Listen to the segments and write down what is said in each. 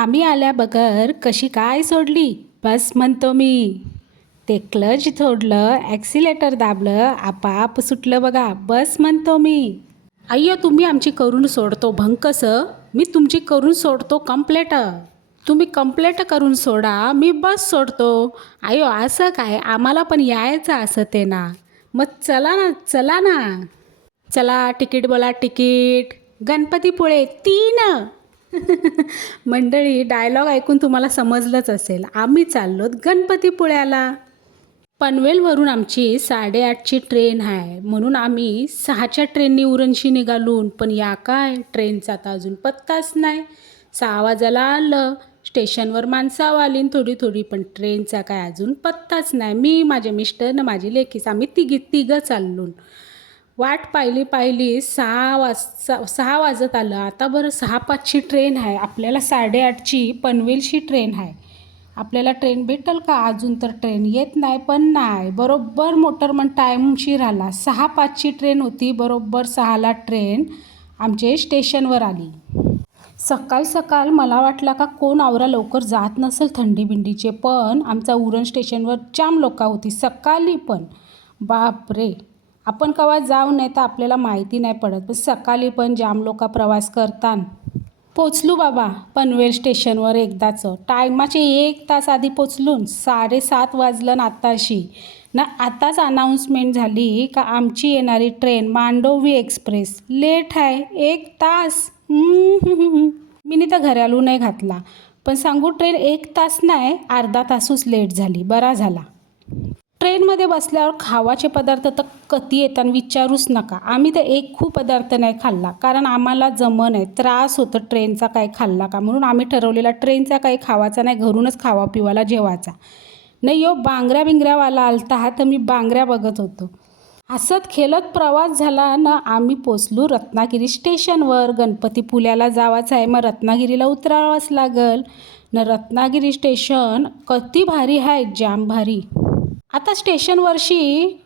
आम्ही आल्या बगर कशी काय सोडली? बस म्हणतो मी. ते क्लच सोडलं ॲक्सिलेटर दाबलं आपाप सुटलं बघा. बस म्हणतो मी. अय्यो तुम्ही आमची करून सोडतो भंकस. मी तुमची करून सोडतो कम्प्लेट तुम्ही कम्प्लेट करून सोडा मी बस सोडतो. अयो असं काय? आम्हाला पण यायचं असं ते ना. मग चला ना चला ना. चला तिकीट बोला तिकीट. गणपतीपुळे तीन. मंडळी डायलॉग ऐकून तुम्हाला समजलंच असेल. आम्ही चाललोत गणपतीपुळ्याला पनवेलवरून आमची साडेआठची ट्रेन आहे. म्हणून आम्ही सहाच्या ट्रेननी उरणशी निघालून पण या काय? ट्रेनचा आता अजून पत्ताच नाही. सहा वाजायला आलं. स्टेशनवर माणसं आली थोडी थोडी पण ट्रेनचा काय अजून पत्ताच नाही. मी माझे मिस्टर न माझी लेकीस आम्ही तिघी तिघं चाललो वाट पाहिली पाहिली सहा वाज सहा वाजत आलं. आता बरं सहा पाचची ट्रेन आहे. आपल्याला साडेआठची पनवेलची ट्रेन आहे. आपल्याला ट्रेन भेटेल का? अजून तर ट्रेन येत नाही पण नाही. बरोबर मोटरमन टाईमशी राहिला. सहा पाचची ट्रेन होती. बरोबर सहाला ट्रेन आमचे स्टेशनवर आली. सकाळ सकाळ मला वाटला का कोण आवरा लवकर जात नसेल थंडी बिंडीचे पण आमचा उरण स्टेशनवर जाम लोका होती. सकाळी पण. बापरे. आपण केव्हा जाऊ नाही तर आपल्याला माहिती नाही पडत. पण सकाळी पण जाम लोक प्रवास करतात. पोचलू बाबा पनवेल स्टेशनवर एकदाचं. टायमाचे एक तास आधी पोचलून साडेसात वाजलं ना आत्ताशी. ना आताच अनाऊन्समेंट झाली का आमची येणारी ट्रेन मांडोवी एक्सप्रेस. लेट आहे एक तास. मीनी तर घरालू नाही घातला. पण सांगू ट्रेन एक तास नाही अर्धा तासूच लेट झाली. बरा झाला. ट्रेनमध्ये बसल्यावर खावाचे पदार्थ तर कधी येतात विचारूच नका. आम्ही तर एक खूप पदार्थ नाही खाल्ला कारण आम्हाला जमन आहे त्रास होतं ट्रेनचा काय खाल्ला का म्हणून आम्ही ठरवलेला ट्रेनचा काही खावाचा नाही घरूनच खावा पिवाला जेवायचा नाही यो बांगऱ्या बिंगऱ्यावाला आलता हा तर मी बांगऱ्या बघत होतो. हसत खेळत प्रवास झाला ना आम्ही पोचलो रत्नागिरी स्टेशनवर. गणपती पुल्याला जावाचं आहे मग रत्नागिरीला उतरावंच लागल. न रत्नागिरी स्टेशन कती भारी आहे जाम भारी. आता स्टेशनवरशी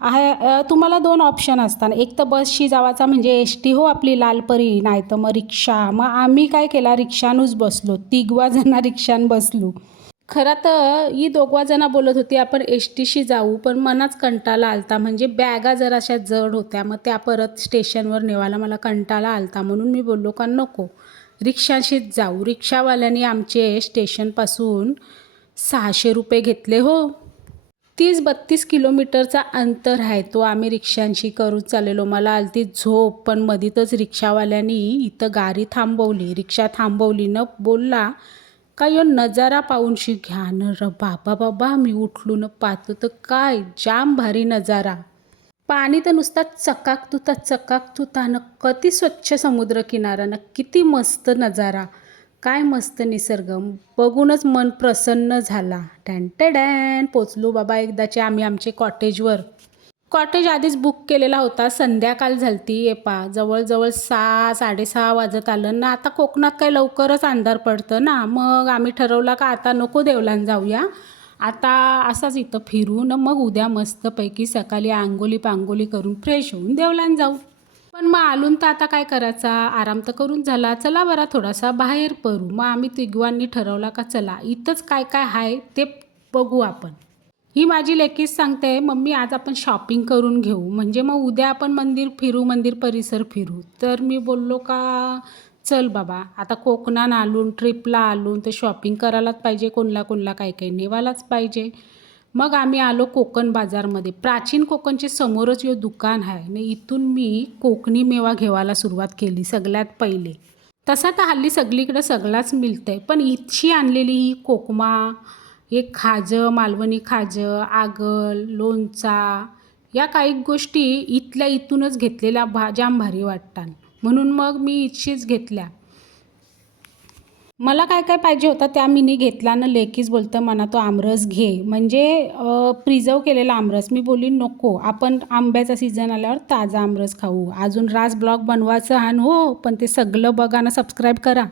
आहे तुम्हाला दोन ऑप्शन असतात. एक तर बसशी जावाचा म्हणजे एस टी हो आपली लालपरी नाही तर मग रिक्षा. मग आम्ही काय केला? रिक्षानूच बसलो. तिघवा जणा रिक्षान बसलो. खरं तर ही दोघवा जणं बोलत होती आपण एस टीशी जाऊ पण मनाच कंटाळा आलता. म्हणजे बॅगा जराशा जड होत्या. मग त्या परत स्टेशनवर नेवायला मला कंटाळा आलता. म्हणून मी बोललो का नको. रिक्षाशीच जाऊ. रिक्षावाल्याने आमचे स्टेशनपासून सहाशे रुपये घेतले हो. तीस बत्तीस किलोमीटरचा अंतर आहे. तो आम्ही रिक्षांशी करून चाललेलो. मला आलती झोप पण मधीतच रिक्षावाल्यानी इथं गाडी थांबवली. रिक्षा थांबवली न बोलला का यो नजारा पाहूनशी घ्या. न र बाबा बाबा मी उठलो न पाहतो तर काय? जाम भारी नजारा. पाणी तर नुसता चकाक तुता चकाक तुता न कती स्वच्छ समुद्रकिनारा न किती मस्त नजारा. काय मस्त निसर्ग. बघूनच मन प्रसन्न झाला. टॅन डॅन पोचलो बाबा एकदाचे आम्ही आमचे कॉटेजवर. कॉटेज आधीच बुक केलेला होता. संध्याकाळ झालती. ये जवळजवळ सहा साडेसहा वाजत आलं. ना आता कोकणात काय लवकरच अंधार पडतं ना. मग आम्ही ठरवला का आता नको देवलान जाऊया. आता असाच इथं फिरू न मग उद्या मस्तपैकी सकाळी आंघोली पांगोली करून फ्रेश होऊन देवलान जाऊ. पण मग आलून तर आता काय करायचा? आराम तर करून झाला. चला बरा थोडासा बाहेर पडू. मग आम्ही तिघवांनी ठरवला का चला. इथंच काय काय आहे ते बघू आपण. ही माझी लेकीच सांगते. मम्मी आज आपण शॉपिंग करून घेऊ. म्हणजे मग उद्या आपण मंदिर फिरू मंदिर परिसर फिरू. तर मी बोललो का चल बाबा. आता कोकणात आलून ट्रिपला आलून तर शॉपिंग करायलाच पाहिजे. कोणला कोणला काही काही नेवायलाच पाहिजे. मग आम्ही आलो कोकण बाजारमध्ये. प्राचीन कोकणचे समोरच यो दुकान आहे आणि इथून मी कोकणी मेवा घेवायला सुरुवात केली सगळ्यात पहिले. तसा तर हल्ली सगळीकडं सगळाच मिळतंय पण इथची आणलेली ही कोकमा हे खाजं मालवणी खाजं आगल लोणचा या काही गोष्टी इथल्या इथूनच घेतलेल्या भा जाम भारी वाटतात. म्हणून मग मी इथशीच घेतल्या. मला काय काय पाहिजे होता त्या मीनी घेतला ना लेकीच बोलतं मना तो आमरस घे. म्हणजे प्रिझर्व केलेला आमरस. मी बोलली नको आपण आंब्याचा सीझन आल्यावर ताजा आमरस खाऊ. अजून रास ब्लॉग बनवायचं आणि हो पण ते सगळं बघा ना सबस्क्राईब करा.